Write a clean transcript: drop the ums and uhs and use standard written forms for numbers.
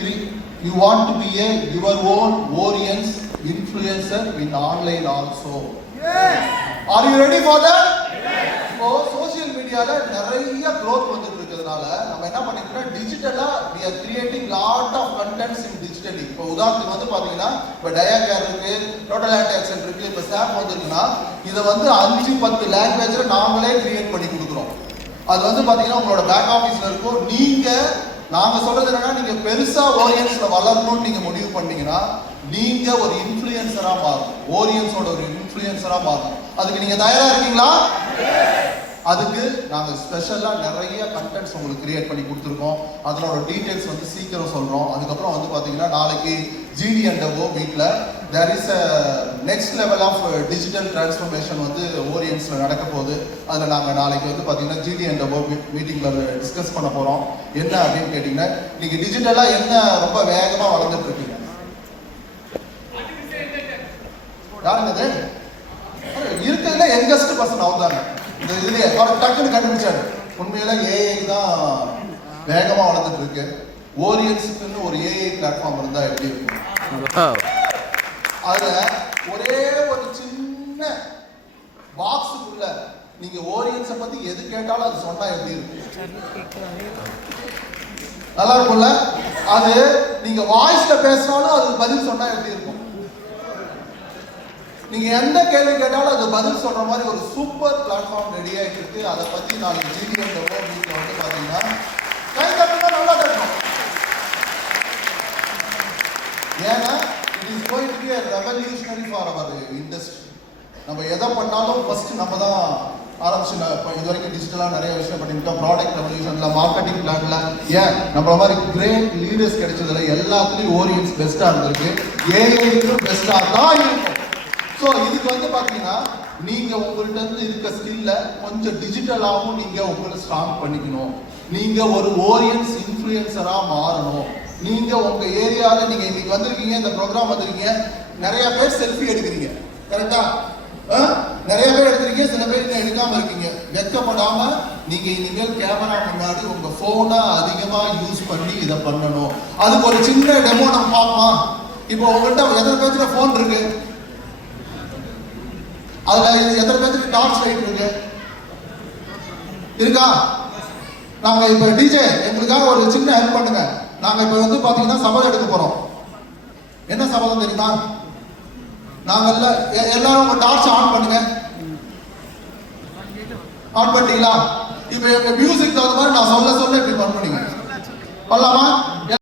you want to be your own audience influencer in online also. Yes. Are you ready for that? Yes. இப்போ social மீடியால நிறைய growth வந்துட்டு இருக்கிறதுனால நம்ம என்ன பண்ணிட்டோம்னா டிஜிட்டலா we are creating lot of contents in digitally. இப்போ உதாரணத்துக்கு வந்து பாத்தீங்கன்னா இப்போ டயாகேர் இருக்கு, டோட்டல் ஆக்சன் இருக்கு, இப்போ SAP வந்திருக்குன்னா இதை வந்து 5-10 லாங்குவேஜ்ல நாங்களே கிரியேட் பண்ணி கொடுக்குறோம். அது வந்து பாத்தீங்கன்னா உங்களோட பேக் ஆபீஸ்ல இருக்கும். நாங்க சொல்றது என்னன்னா நீங்க பெருசா ஓரியன்ஸ்ல வளரணும்னு நீங்க முடிவு பண்ணீங்கன்னா நீங்க ஒரு இன்ஃப்ளூயன்சரா மாறும், ஓரியன்ஸோட ஒரு இன்ஃப்ளூயன்சரா மாறும். அதுக்கு நீங்க தயாரா இருக்கீங்களா? அதுக்கு நாங்க ஸ்பெஷலா நிறைய கண்டென்ட்ஸ் உங்களுக்கு கிரியேட் பண்ணி கொடுத்துருக்கோம். அதனோட டீடைல்ஸ் வந்து சீக்கிரம் சொல்றோம். அதுக்கப்புறம் வந்து பாத்தீங்கன்னா நாளைக்கு GD&O மீட்ல there is a next level of digital transformation வந்து ஓரியன்ஸ்ல நடக்க போகுது. அதில் நாங்கள் நாளைக்கு வந்து பார்த்தீங்கன்னா GD&O மீட்டிங்ல டிஸ்கஸ் பண்ண போறோம். என்ன அப்படின்னு கேட்டீங்கன்னா நீங்க டிஜிட்டலா என்ன ரொம்ப வேகமா வளர்ந்துட்டு இருக்கீங்க? யாருங்க அது? இருக்கிறதுல யங்கஸ்ட் பர்சன் அவர் தாங்க. இந்த இதுலயே அவர் டக்குன்னு கண்டுபிடிச்சாரு. உண்மையில AI தான் வேகமா வளர்ந்துட்டு இருக்கு. ஓரியன்ஸ்க்குன்னு ஒரு AI பிளாட்ஃபார்ம் இருந்தா எப்படி இருக்கும்? அதுல ஒரே ஒரு சின்ன பாக்ஸுக்குள்ள நீங்க ஓரியன்ஸை பத்தி எது கேட்டாலும் அது சொன்னா எப்படி இருக்கும்? நல்லா இருக்கும்ல? அது நீங்க வாய்ஸ்ல பேசினாலும் அது பதில் சொன்னா எப்படி இருக்கும்? நீங்க எந்த கேள்வி கேட்டாலும் அது பதில் சொல்ற மாதிரி ஒரு சூப்பர் பிளாட்ஃபார்ம் ரெடி ஆயிட்டு இருக்கு. அதை பத்தி நாளைக்கு GD&O மீட்ல வந்து பாத்தீங்கன்னா கை தட்டுனா நல்லா தட்டணும். ஏன்னா it is going to be a revolutionary for our industry. நம்ம எதை பண்ணாலும் ஃபர்ஸ்ட் நம்ம தான் ஆரம்பிச்சு இப்போ இது வரைக்கும் டிஜிட்டலாக நிறைய விஷயம் பண்ணியிருக்கோம். ப்ராடக்ட் ரெவல்யூஷன்ல, மார்க்கெட்டிங் பிளான்ல, ஏன் நம்மள மாதிரி கிரேட் லீடர்ஸ் கிடைச்சதுல எல்லாத்துலேயும் ஓரியன்ஸ் பெஸ்ட்டாக இருந்திருக்கு. ஏஐக்கும் பெஸ்ட்டாக தான் இருக்கும். ஸோ இதுக்கு வந்து பார்த்தீங்கன்னா நீங்க உங்கள்கிட்ட இருந்து இருக்க ஸ்கில்ல கொஞ்சம் டிஜிட்டலாகவும் நீங்க உங்களை ஸ்ட்ராங் பண்ணிக்கணும். நீங்க ஒரு ஓரியன்ஸ் இன்ஃப்ளூயன்சரா மாறணும். நீங்க உங்க ஏரியால நீங்க இன்னைக்கு வந்திருக்கீங்க, இந்த ப்ரோக்ராம் வந்திருக்கீங்க, நிறைய பேர் செல்ஃபி எடுக்கிறீங்க, கரெக்டா? நிறைய பேர் எடுக்கிறீங்க, சில பேர் இன்னும் எடுக்காம இருக்கீங்க. வெக்கப்படாம நீங்க இனிமேல் கேமரா முன்னாடி உங்க போனை அதிகமா யூஸ் பண்ணி இதை பண்ணணும். அதுக்கு ஒரு சின்ன டெமோ நம்ம பார்ப்போமா? இப்போ உங்கள்கிட்ட எத்தனை பேருக்கு போன் இருக்கு? அதுல எத்தனை பேருக்கு டார்ச் லைட் இருக்கு? இருக்கா? நாங்க இப்ப டிஜே எங்களுக்காக ஒரு சின்ன ஹெல்ப் பண்ணுங்க. நாங்க இப்ப வந்து பாத்தீங்கன்னா சபதம் எடுக்க போறோம். என்ன சபதம் தெரியுமா? நாங்க எல்லாரும் உங்க டார்ச் ஆன் பண்ணுங்க. ஆன் பண்ணிட்டீங்களா? இப்ப எங்க மியூசிக் தகுந்த மாதிரி நான் சொல்ல இப்படி பண்ணுவீங்க. பண்ணலாமா?